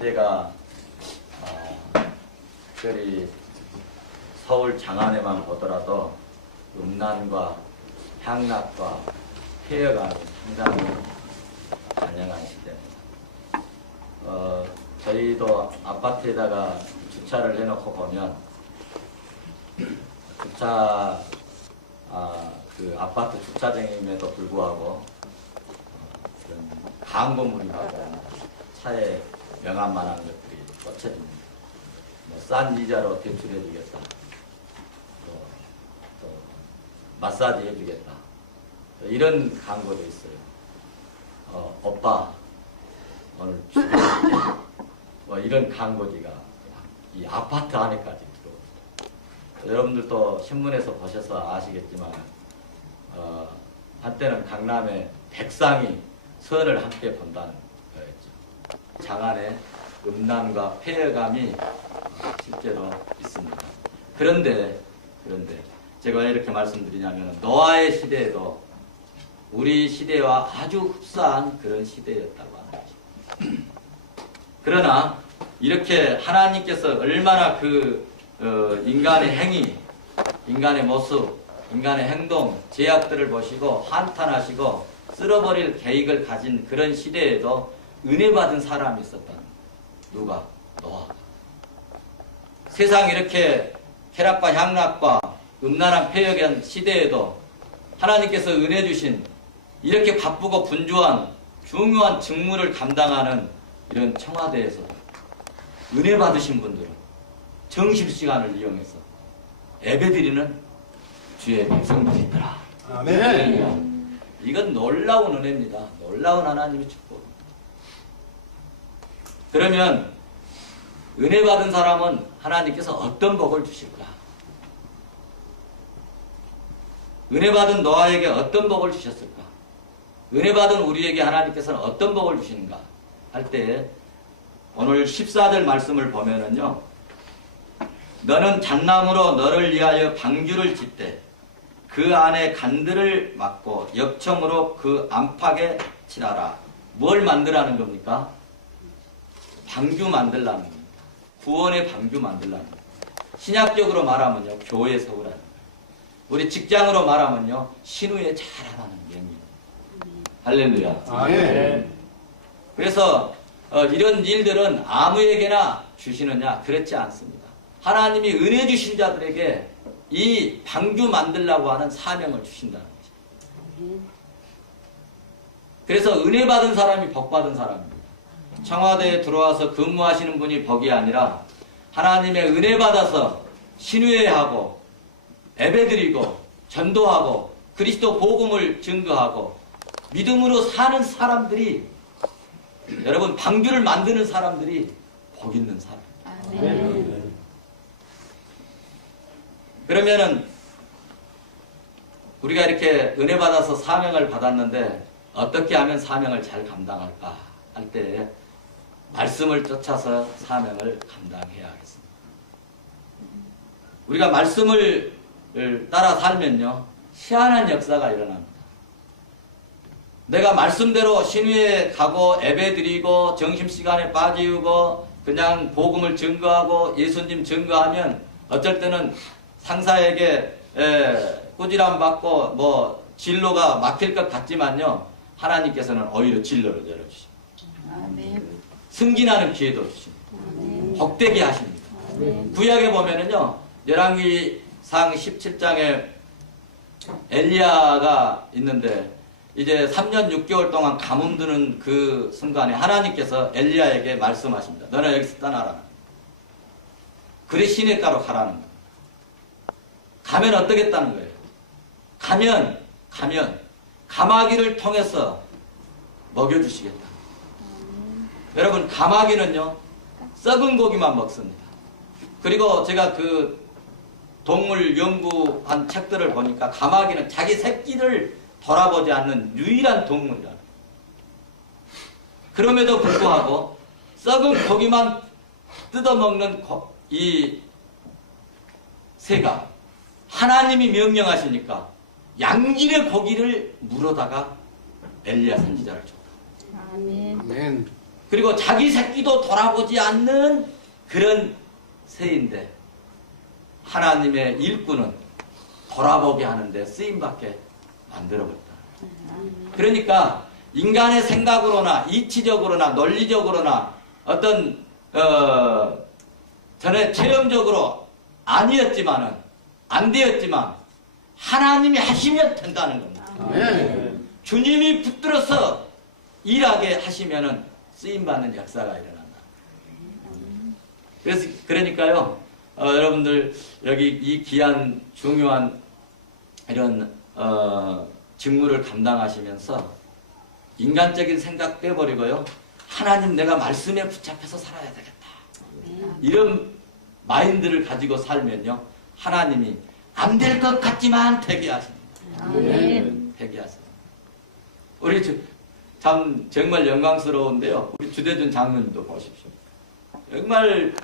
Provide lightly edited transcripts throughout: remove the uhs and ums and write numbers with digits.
시대가 특별히 서울 장안에만 보더라도 음란과 향락과 폐허감이 상당히 다양한 시대입니다. 저희도 아파트에다가 주차를 해놓고 보면 그 아파트 주차장임에도 불구하고 그런 광고물이 나고 차에 명함만한 것들이 꽂혀집니다. 싼 이자로 대출해주겠다. 또 마사지 해주겠다. 이런 광고도 있어요. 오빠 오늘 뭐 이런 광고지가 이 아파트 안에까지 들어옵니다. 여러분들도 신문에서 보셔서 아시겠지만 한때는 강남에 백상이 선을 함께 본다는 거였죠. 장안에 음란과 폐허감이 실제로 있습니다. 그런데 제가 왜 이렇게 말씀드리냐면 노아의 시대에도 우리 시대와 아주 흡사한 그런 시대였다고 하는 것입니다. 그러나 이렇게 하나님께서 얼마나 그 인간의 행위, 인간의 모습, 인간의 행동, 제약들을 보시고 한탄하시고 쓸어버릴 계획을 가진 그런 시대에도 은혜 받은 사람이 있었다. 누가? 노아가. 세상 이렇게 쾌락과 향락과 음란한 폐역한 시대에도 하나님께서 은혜 주신 이렇게 바쁘고 분주한 중요한 직무를 감당하는 이런 청와대에서도 은혜 받으신 분들은 정심시간을 이용해서 예배드리는 주의 백성들이 있더라. 아멘. 이건 놀라운 은혜입니다. 놀라운 하나님의 축복. 그러면 은혜 받은 사람은 하나님께서 어떤 복을 주실까? 은혜 받은 노아에게 어떤 복을 주셨을까? 은혜 받은 우리에게 하나님께서는 어떤 복을 주시는가? 할 때 오늘 14절 말씀을 보면은요. 너는 잣나무로 너를 위하여 방주를 짓되 그 안에 간들을 막고 역청으로 그 안팎에 칠하라. 뭘 만들라는 겁니까? 방주 만들라는 겁니다. 구원의 방주 만들라는 겁니다. 신약적으로 말하면요. 교회 세우라는 거예요. 우리 직장으로 말하면요. 신우에 자라나는 명이에요. 할렐루야. 아멘. 그래서 이런 일들은 아무에게나 주시느냐? 그렇지 않습니다. 하나님이 은혜 주신 자들에게 이 방주 만들라고 하는 사명을 주신다는 거죠. 그래서 은혜 받은 사람이 복 받은 사람입니다. 청와대에 들어와서 근무하시는 분이 복이 아니라 하나님의 은혜 받아서 신뢰하고 예배드리고 전도하고 그리스도 복음을 증거하고 믿음으로 사는 사람들이 여러분 방주를 만드는 사람들이 복 있는 사람. 아멘. 그러면은 우리가 이렇게 은혜 받아서 사명을 받았는데 어떻게 하면 사명을 잘 감당할까 할 때 말씀을 쫓아서 사명을 감당해야 하겠습니다. 우리가 말씀을 따라 살면요 희한한 역사가 일어납니다. 내가 말씀대로 신위에 가고 예배드리고 점심시간에 빠지고 그냥 복음을 증거하고 예수님 증거하면 어쩔 때는 상사에게 꾸지람 받고 뭐 진로가 막힐 것 같지만요 하나님께서는 오히려 진로를 열어주십니다. 아멘. 승진하는 기회도 주십니다. 아멘. 복되게 하십니다. 아멘. 구약에 보면은요 열왕기상 17장에 엘리야가 있는데 이제 3년 6개월 동안 가뭄 드는 그 순간에 하나님께서 엘리야에게 말씀하십니다. 너는 여기서 떠나라. 그래 시냇가로 가라는 거예요. 가면 어떠겠다는 거예요? 가면 가마귀를 통해서 먹여주시겠다. 여러분 가마귀는요 썩은 고기만 먹습니다. 그리고 제가 그 동물 연구한 책들을 보니까 가마귀는 자기 새끼를 돌아보지 않는 유일한 동물이라. 그럼에도 불구하고 썩은 고기만 뜯어먹는 이 새가 하나님이 명령하시니까 양질의 고기를 물어다가 엘리야 선지자를 줬다. 아멘. 그리고 자기 새끼도 돌아보지 않는 그런 새인데 하나님의 일꾼은 돌아보게 하는데 쓰임받게 만들어버렸다. 그러니까 인간의 생각으로나 이치적으로나 논리적으로나 어떤 전에 체험적으로 아니었지만은 안 되었지만 하나님이 하시면 된다는 겁니다. 주님이 붙들어서 일하게 하시면은 쓰임받는 역사가 일어난다. 그러니까요, 여러분들 여기 이 귀한 중요한 이런 직무를 감당하시면서 인간적인 생각 빼버리고요, 하나님 내가 말씀에 붙잡혀서 살아야 되겠다. 이런 마인드를 가지고 살면요, 하나님이 안 될 것 같지만 되게 하십니다. 되게 하십니다. 우리 참 정말 영광스러운데요. 우리 주대준 장로님도 보십시오. 정말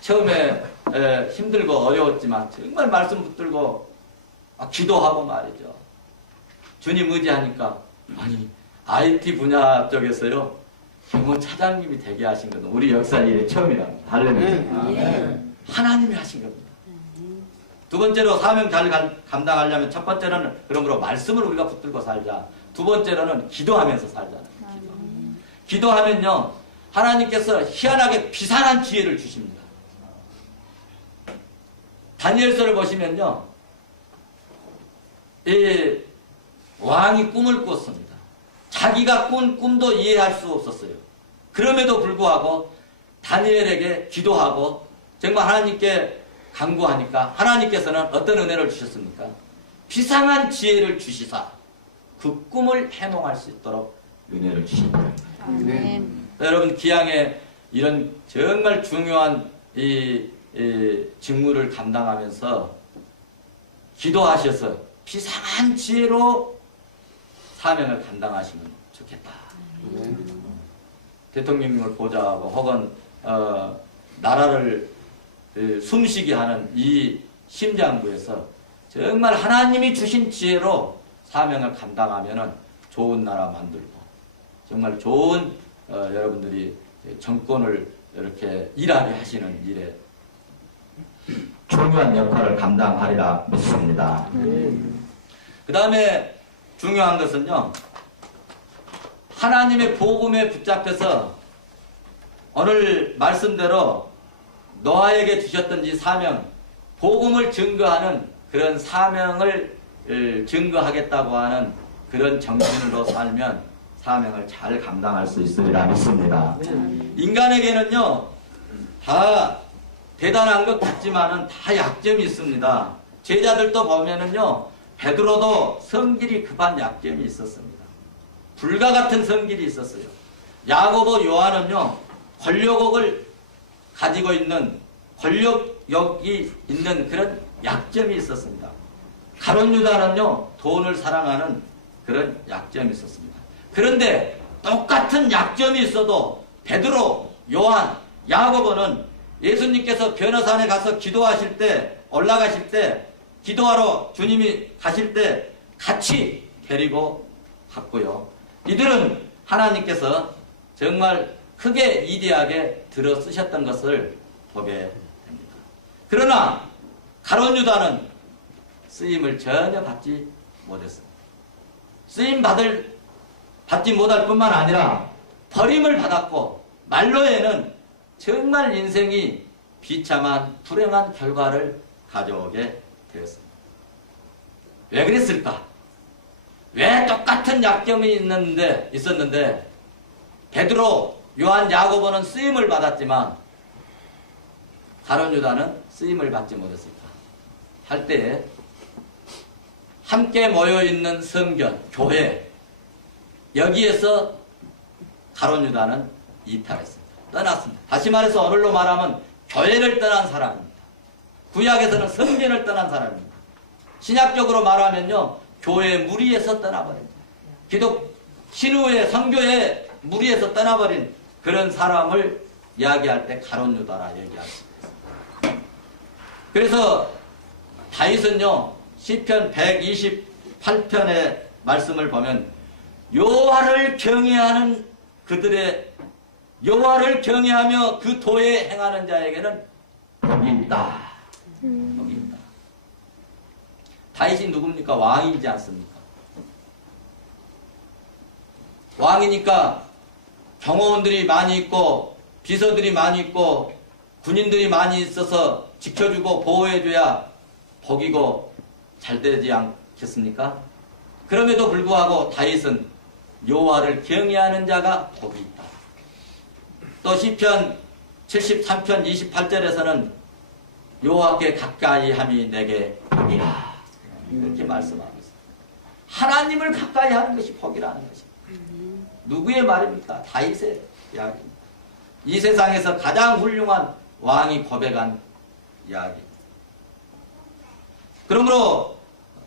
처음에 힘들고 어려웠지만 정말 말씀 붙들고 기도하고 말이죠. 주님 의지하니까 아니 IT 분야 쪽에서요 경호 차장님이 되게 하신 겁니다. 우리 역사 일이 처음이랍니다. 할렐루야. 하나님이 하신 겁니다. 두 번째로 사명 잘 감당하려면 첫 번째로는 그러므로 말씀을 우리가 붙들고 살자. 두 번째로는 기도하면서 살자. 기도하면요 하나님께서 희한하게 비상한 지혜를 주십니다. 다니엘서를 보시면요 이 왕이 꿈을 꿨습니다. 자기가 꾼 꿈도 이해할 수 없었어요. 그럼에도 불구하고 다니엘에게 기도하고 정말 하나님께 간구하니까 하나님께서는 어떤 은혜를 주셨습니까? 비상한 지혜를 주시사 그 꿈을 해몽할 수 있도록 은혜를 주십니다. 여러분 기양에 이런 정말 중요한 이 직무를 감당하면서 기도하셔서 비상한 지혜로 사명을 감당하시면 좋겠다. 대통령님을 보좌하고 혹은 나라를 숨쉬게 하는 이 심장부에서 정말 하나님이 주신 지혜로 사명을 감당하면 좋은 나라 만들고 정말 좋은 여러분들이 정권을 이렇게 일하게 하시는 일에 중요한 역할을 감당하리라 믿습니다. 그 다음에 중요한 것은요, 하나님의 복음에 붙잡혀서 오늘 말씀대로 노아에게 주셨던 이 사명, 복음을 증거하는 그런 사명을 증거하겠다고 하는 그런 정신으로 살면 사명을 잘 감당할 수 있으리라 믿습니다. 인간에게는요, 다 대단한 것 같지만은 다 약점이 있습니다. 제자들도 보면은요, 베드로도 성질이 급한 약점이 있었습니다. 불과 같은 성질이 있었어요. 야고보 요한은요, 권력욕을 가지고 있는 권력욕이 있는 그런 약점이 있었습니다. 가룟 유다는요, 돈을 사랑하는 그런 약점이 있었습니다. 그런데 똑같은 약점이 있어도 베드로, 요한, 야고보는 예수님께서 변호산에 가서 기도하실 때, 올라가실 때, 기도하러 주님이 가실 때 같이 데리고 갔고요. 이들은 하나님께서 정말 크게 이대하게 들어 쓰셨던 것을 보게 됩니다. 그러나 가룟 유다는 쓰임을 전혀 받지 못했습니다. 쓰임 받지 못할 뿐만 아니라 버림을 받았고 말로에는 정말 인생이 비참한 불행한 결과를 가져오게 되었습니다. 왜 그랬을까? 왜 똑같은 약점이 있었는데 베드로, 요한, 야고보는 쓰임을 받았지만 가룟 유다는 쓰임을 받지 못했을까? 할 때 함께 모여있는 성전, 교회 여기에서 가룟 유다는 이탈했습니다. 떠났습니다. 다시 말해서 오늘로 말하면 교회를 떠난 사람입니다. 구약에서는 성전을 떠난 사람입니다. 신약적으로 말하면요, 교회 무리에서 떠나버립니다. 신우의 선교의 무리에서 떠나버린 그런 사람을 이야기할 때 가룟 유다라 얘기할 수 있습니다. 그래서 다윗은요, 시편 128편의 말씀을 보면 여호와를 경외하는 그들의 여호와를 경외하며 그 도에 행하는 자에게는 복이 있다. 복이 있다. 다윗이 누굽니까? 왕이지 않습니까? 왕이니까 경호원들이 많이 있고 비서들이 많이 있고 군인들이 많이 있어서 지켜주고 보호해줘야 복이고 잘 되지 않겠습니까? 그럼에도 불구하고 다윗은 여호와를 경외하는 자가 복이 있다. 또 시편 73편 28절에서는 여호와께 가까이 함이 내게 복이라 이렇게 말씀하고 있습니다. 하나님을 가까이 하는 것이 복이라는 것입니다. 누구의 말입니까? 다윗의 이야기입니다. 이 세상에서 가장 훌륭한 왕이 고백한 이야기입니다. 그러므로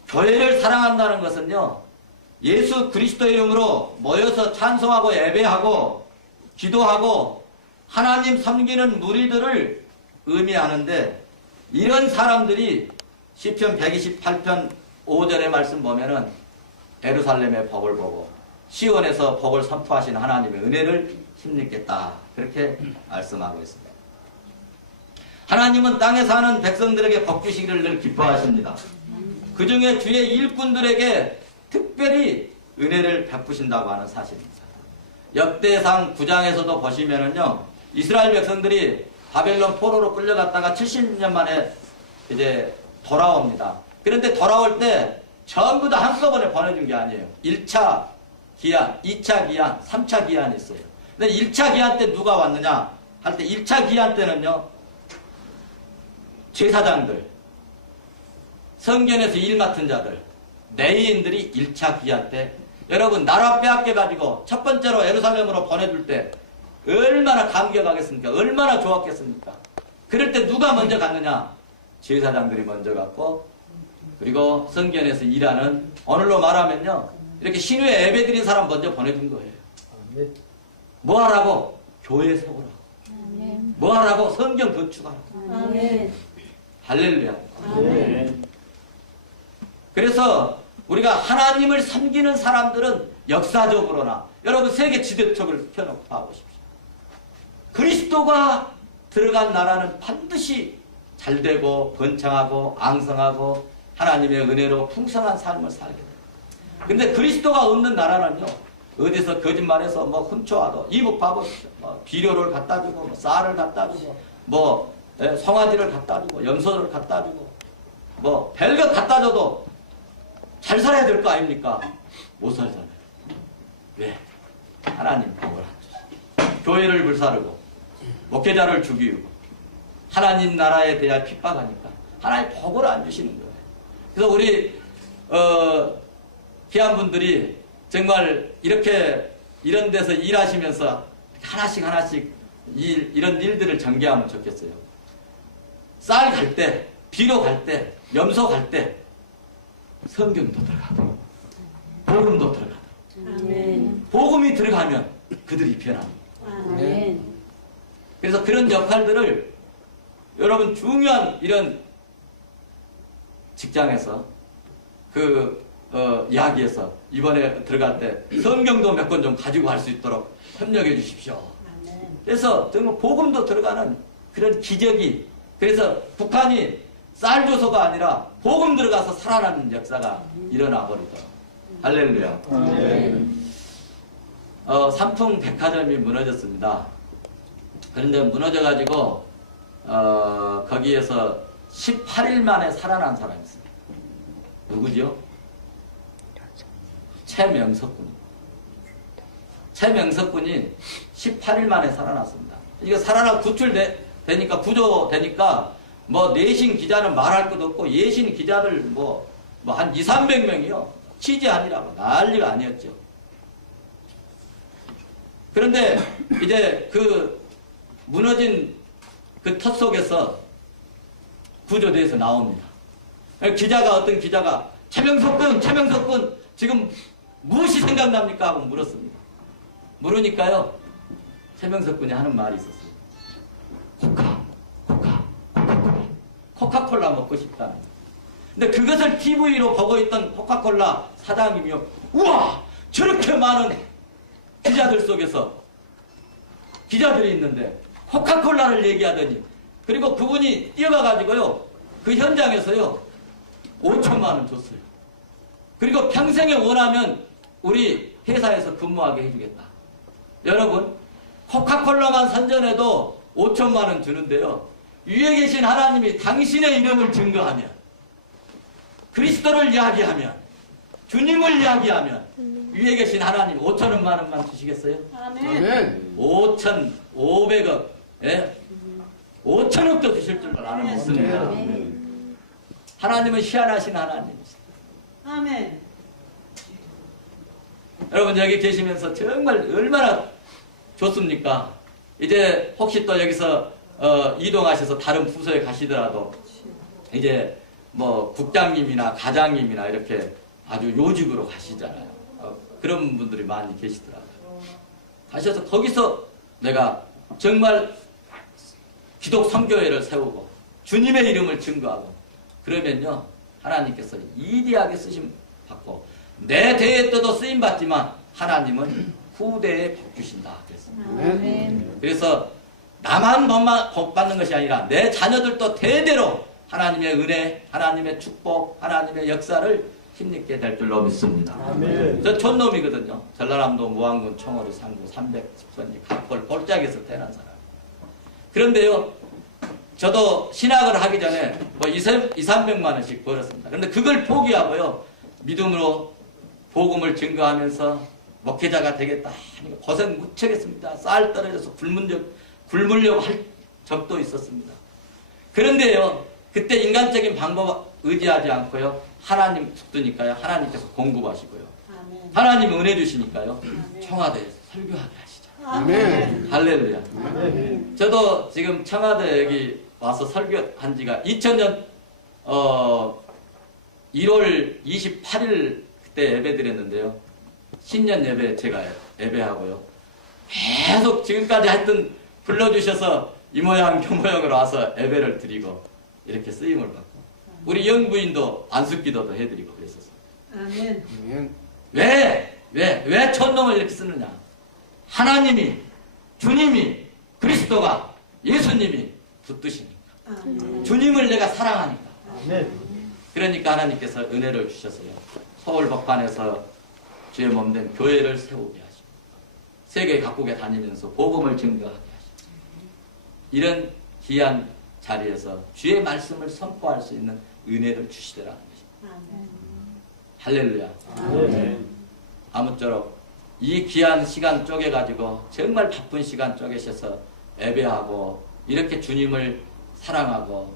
교회를 사랑한다는 것은요, 예수 그리스도의 이름으로 모여서 찬송하고 예배하고 기도하고 하나님 섬기는 무리들을 의미하는데, 이런 사람들이 시편 128편 5절의 말씀 보면은 예루살렘의 복을 보고 시온에서 복을 선포하시는 하나님의 은혜를 힘입겠다, 그렇게 말씀하고 있습니다. 하나님은 땅에 사는 백성들에게 복 주시기를 늘 기뻐하십니다. 그 중에 주의 일꾼들에게 특별히 은혜를 베푸신다고 하는 사실입니다. 역대상 9장에서도 보시면은요, 이스라엘 백성들이 바벨론 포로로 끌려갔다가 70년 만에 이제 돌아옵니다. 그런데 돌아올 때 전부 다 한꺼번에 보내준 게 아니에요. 1차 기한, 2차 기한, 3차 기한이 있어요. 근데 1차 기한 때 누가 왔느냐 할 때 1차 기한 때는요, 제사장들, 성전에서 일 맡은 자들, 레위인들이 1차 기한 때, 여러분 나라 빼앗겨가지고 첫 번째로 예루살렘으로 보내줄 때 얼마나 감격하겠습니까? 얼마나 좋았겠습니까? 그럴 때 누가 먼저 갔느냐? 제사장들이 먼저 갔고, 그리고 성전에서 일하는, 오늘로 말하면요, 이렇게 신유에 예배 드린 사람 먼저 보내준 거예요. 뭐 하라고? 교회 세우라고. 뭐 하라고? 성경 건축하라고. 할렐루야. 그래서 우리가 하나님을 섬기는 사람들은 역사적으로나, 여러분 세계 지도책을 펴놓고 봐보십시오. 그리스도가 들어간 나라는 반드시 잘되고 번창하고 앙성하고 하나님의 은혜로 풍성한 삶을 살게 돼요. 근데 그리스도가 없는 나라는요, 어디서 거짓말해서 뭐 훔쳐와도 이북 봐보십시오. 뭐 비료를 갖다 주고, 뭐 쌀을 갖다 주고, 뭐 송아지를 갖다 주고, 염소를 갖다 주고, 뭐 별것 갖다 줘도 잘 살아야 될 거 아닙니까? 못 살잖아요. 왜? 하나님 복을 안 주시고, 교회를 불사르고 목회자를 죽이고 하나님 나라에 대해 핍박하니까 하나님 복을 안 주시는 거예요. 그래서 우리 귀한 분들이 정말 이렇게 이런 데서 일하시면서 하나씩 이런 일들을 전개하면 좋겠어요. 쌀 갈 때, 비료 갈 때, 염소 갈 때 성경도 들어가고 복음도 들어가고, 복음이 들어가면 그들이 변합니다. 그래서 그런 역할들을 여러분 중요한 이런 직장에서 이야기에서 이번에 들어갈 때 성경도 몇 권 좀 가지고 갈 수 있도록 협력해 주십시오. 그래서 정말 복음도 들어가는 그런 기적이, 그래서 북한이 쌀 조소가 아니라 복음 들어가서 살아나는 역사가 일어나 버리더라고요. 할렐루야. 삼풍 백화점이 무너졌습니다. 그런데 무너져가지고 거기에서 18일 만에 살아난 사람이 있습니다. 누구죠? 최명석군. 최명석군이 18일 만에 살아났습니다. 이거 살아나 구출되니까, 구조되니까 뭐 내신 기자는 말할 것도 없고 예신 기자들 뭐 한 200~300명이요. 취재하느라고 난리가 아니었죠. 그런데 이제 그 무너진 그 터 속에서 구조돼서 나옵니다. 어떤 기자가 최명석군 지금 무엇이 생각납니까? 하고 물었습니다. 물으니까요, 최명석군이 하는 말이 있었어요. 코카콜라 먹고 싶다는. 근데 그것을 TV로 보고 있던 코카콜라 사장님이요, 우와, 저렇게 많은 기자들 속에서 기자들이 있는데 코카콜라를 얘기하더니 그리고 그분이 뛰어가가지고요 그 현장에서요 5천만 원 줬어요. 그리고 평생에 원하면 우리 회사에서 근무하게 해주겠다. 여러분 코카콜라만 선전해도 5천만 원 주는데요. 위에 계신 하나님이 당신의 이름을 증거하면 그리스도를 이야기하면 주님을 이야기하면 위에 계신 하나님 5천만 원만 주시겠어요? 아멘. 5,500억, 예? 5천억도 주실 줄 나는 믿습니다. 하나님은 희한하신 하나님이시다. 아멘. 여러분 여기 계시면서 정말 얼마나 좋습니까? 이제 혹시 또 여기서 이동하셔서 다른 부서에 가시더라도 이제 뭐 국장님이나 가장님이나 이렇게 아주 요직으로 가시잖아요. 그런 분들이 많이 계시더라고요. 가셔서 거기서 내가 정말 기독 선교회를 세우고 주님의 이름을 증거하고 그러면요 하나님께서 이디하게 쓰심 받고 내 대에 떠도 쓰임 받지만 하나님은 후대에 복 주신다 그랬습니다. 그래서 나만 복 받는 것이 아니라 내 자녀들도 대대로 하나님의 은혜, 하나님의 축복, 하나님의 역사를 힘있게 될 줄로 믿습니다. 아멘. 저 촌놈이거든요. 전라남도 무안군 청어리 상구 310번지 갑골 골짜기에서 태어난 사람. 그런데요, 저도 신학을 하기 전에 뭐 200~300만 원씩 벌었습니다. 그런데 그걸 포기하고요, 믿음으로 복음을 증거하면서 목회자가 되겠다. 고생 무척 했습니다. 쌀 떨어져서 굶으려고 할 적도 있었습니다. 그런데요, 그때 인간적인 방법 의지하지 않고요, 하나님 죽드니까요, 하나님께서 공급하시고요, 아멘. 하나님 은혜 주시니까요, 아멘. 청와대에 설교하게 하시죠. 아멘. 할렐루야. 아멘. 저도 지금 청와대 여기 와서 설교한 지가 2000년 1월 28일 그때 예배 드렸는데요. 신년 예배 제가 예배하고요. 계속 지금까지 하여튼 불러주셔서 이 모양 저 모양으로 와서 예배를 드리고 이렇게 쓰임을 받고 우리 영부인도 안수기도도 해드리고 그랬었어요. 아멘. 왜 촌놈을 이렇게 쓰느냐? 하나님이, 주님이, 그리스도가, 예수님이 붙드시니까. 아멘. 주님을 내가 사랑하니까. 아멘. 그러니까 하나님께서 은혜를 주셨어요. 서울 법관에서 주의 몸된 교회를 세우게 하시고 세계 각국에 다니면서 복음을 증거하게 하시고 이런 귀한 자리에서 주의 말씀을 선포할 수 있는 은혜를 주시더라는 것입니다. 아멘. 할렐루야. 아멘. 아무쪼록 이 귀한 시간 쪼개가지고 정말 바쁜 시간 쪼개셔서 예배하고 이렇게 주님을 사랑하고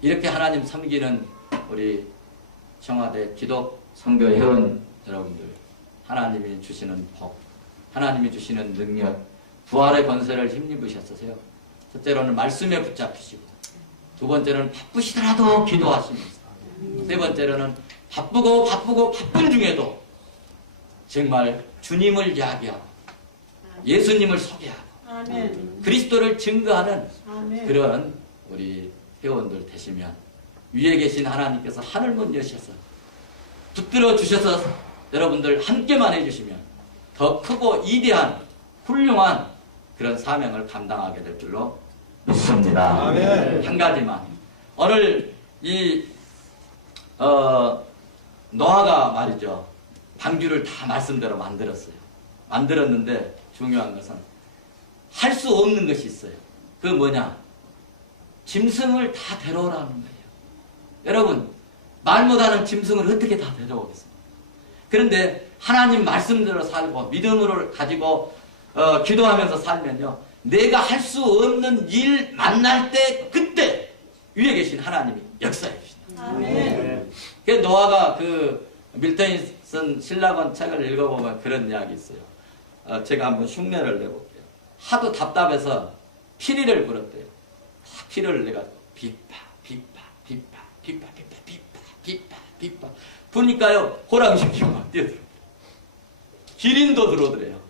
이렇게 하나님 섬기는 우리 청와대 기독 선교 회원 여러분들, 하나님이 주시는 복, 하나님이 주시는 능력, 부활의 권세를 힘입으셨으세요. 첫째로는 말씀에 붙잡히시고, 두 번째로는 바쁘시더라도 기도하시면서, 세 번째로는 바쁜 중에도 정말 주님을 이야기하고 예수님을 소개하고 아멘. 그리스도를 증거하는 아멘. 그런 우리 회원들 되시면 위에 계신 하나님께서 하늘문 여셔서 붙들어 주셔서 여러분들 함께만 해주시면 더 크고 이대한 훌륭한 그런 사명을 감당하게 될 줄로 믿습니다. 아멘. 한 가지만 오늘 이 노아가 말이죠, 방주를 다 말씀대로 만들었어요. 만들었는데 중요한 것은 할 수 없는 것이 있어요. 그 뭐냐? 짐승을 다 데려오라는 거예요. 여러분, 말 못하는 짐승을 어떻게 다 데려오겠습니까? 그런데 하나님 말씀대로 살고 믿음으로 가지고 기도하면서 살면요, 내가 할 수 없는 일 만날 때 그때 위에 계신 하나님이 역사해 주신다. 아멘. 그 노아가 그 밀턴이 쓴 신라권 책을 읽어보면 그런 이야기 있어요. 제가 한번 흉내를 내볼게요. 하도 답답해서 피리를 불었대요. 피를 내가 비파 부니까요, 호랑이 새끼가 막 뛰어들어요. 기린도 들어오더래요.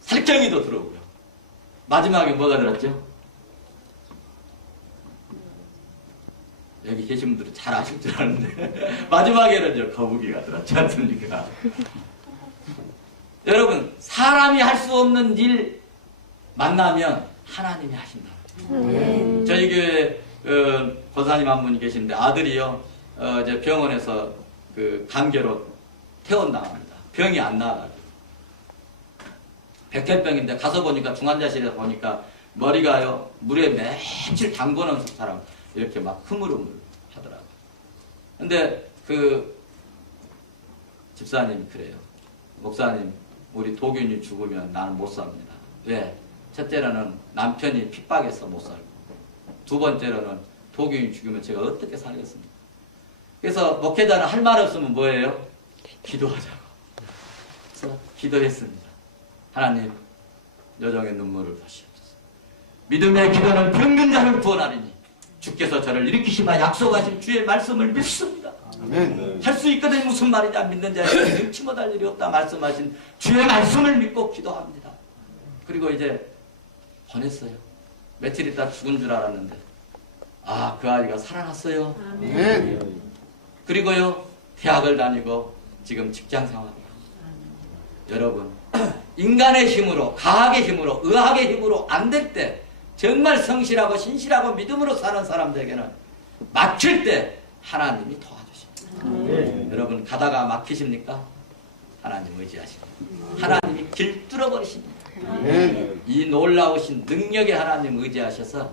살쾡이도 들어오고요. 마지막에 뭐가 들었죠? 여기 계신 분들은 잘 아실 줄 아는데 마지막에는 거북이가 들었지 않습니까? 여러분, 사람이 할 수 없는 일 만나면 하나님이 하신다. 저희 교회 권사님 한 분이 계신데 아들이요 이제 병원에서 그 감기로 퇴원당합니다. 병이 안 나아가지고 백혈병인데 가서 보니까 중환자실에 보니까 머리가요 물에 며칠 담궈놓은 사람 이렇게 막 흐물흐물 하더라고요. 근데 그 집사님이 그래요. 목사님, 우리 도균이 죽으면 나는 못 삽니다. 왜? 첫째로는 남편이 핍박해서 못 살고, 두 번째로는 도균이 죽으면 제가 어떻게 살겠습니까? 그래서 목회자는 할 말 없으면 뭐예요? 기도하자고. 그래서 기도했습니다. 하나님, 여정의 눈물을 보시옵소서. 믿음의 기도는 병든 자를 구원하리니 주께서 저를 일으키시마 약속하신 주의 말씀을 믿습니다. 할 수 있거든. 무슨 말이냐? 믿는 자에게 능치 못할 일이 없다 말씀하신 주의 말씀을 믿고 기도합니다. 그리고 이제 보냈어요. 며칠 있다 죽은 줄 알았는데 그 아이가 살아났어요. 그리고요 대학을 다니고 지금 직장 생활합니다. 여러분, 인간의 힘으로, 과학의 힘으로, 의학의 힘으로 안 될 때 정말 성실하고 신실하고 믿음으로 사는 사람들에게는 막힐 때 하나님이 도와주십니다. 여러분, 가다가 막히십니까? 하나님 의지하십니다. 하나님이 길 뚫어버리십니다. 이 놀라우신 능력의 하나님 의지하셔서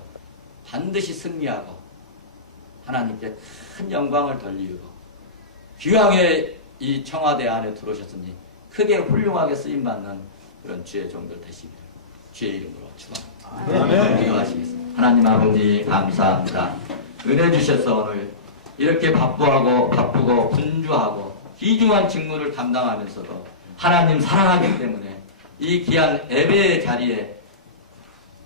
반드시 승리하고 하나님께 큰 영광을 돌리고 귀왕의 이 청와대 안에 들어오셨으니 크게 훌륭하게 쓰임받는 그런 주의 종들 되시기를 주의 이름으로 축원합니다. 기도하시겠습니다. 하나님 아버지 감사합니다. 은혜 주셔서 오늘 이렇게 바쁘고 분주하고 귀중한 직무를 담당하면서도 하나님 사랑하기 때문에 이 귀한 예배의 자리에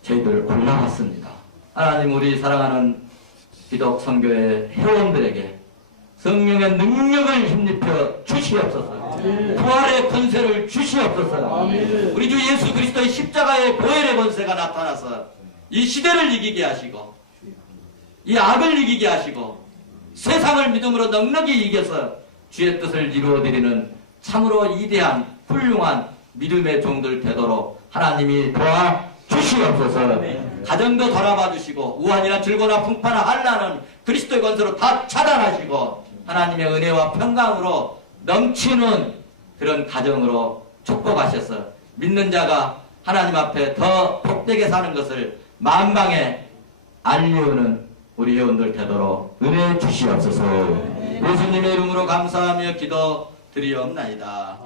저희들 올라왔습니다. 하나님, 우리 사랑하는 기독 선교회 회원들에게 성령의 능력을 힘입혀 주시옵소서. 부활의 권세를 주시옵소서. 우리 주 예수 그리스도의 십자가의 보혈의 권세가 나타나서 이 시대를 이기게 하시고 이 악을 이기게 하시고 세상을 믿음으로 넉넉히 이겨서 주의 뜻을 이루어드리는 참으로 위대한 훌륭한 믿음의 종들 되도록 하나님이 도와주시옵소서. 가정도 돌아봐 주시고 우환이나 질고나 풍파나 한란은 그리스도의 권세로 다 차단하시고 하나님의 은혜와 평강으로 넘치는 그런 가정으로 축복하셔서 믿는 자가 하나님 앞에 더 복되게 사는 것을 만방에 알리우는 우리 회원들 되도록 은혜 주시옵소서. 예수님의 이름으로 감사하며 기도 드리옵나이다.